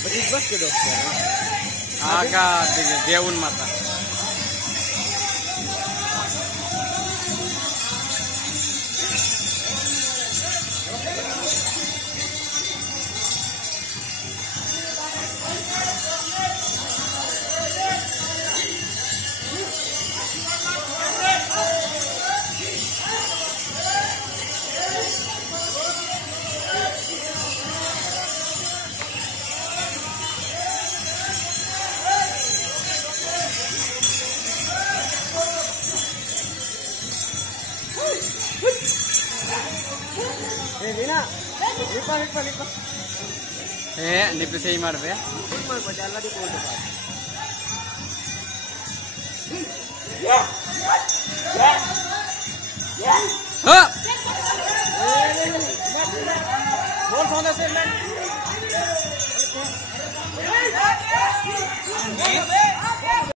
Berimbas ke dokter. Agak deun mata. Dina, lipa. Nipis ay marbe. Jalan di kodo pa. Ha! Bol sana se man.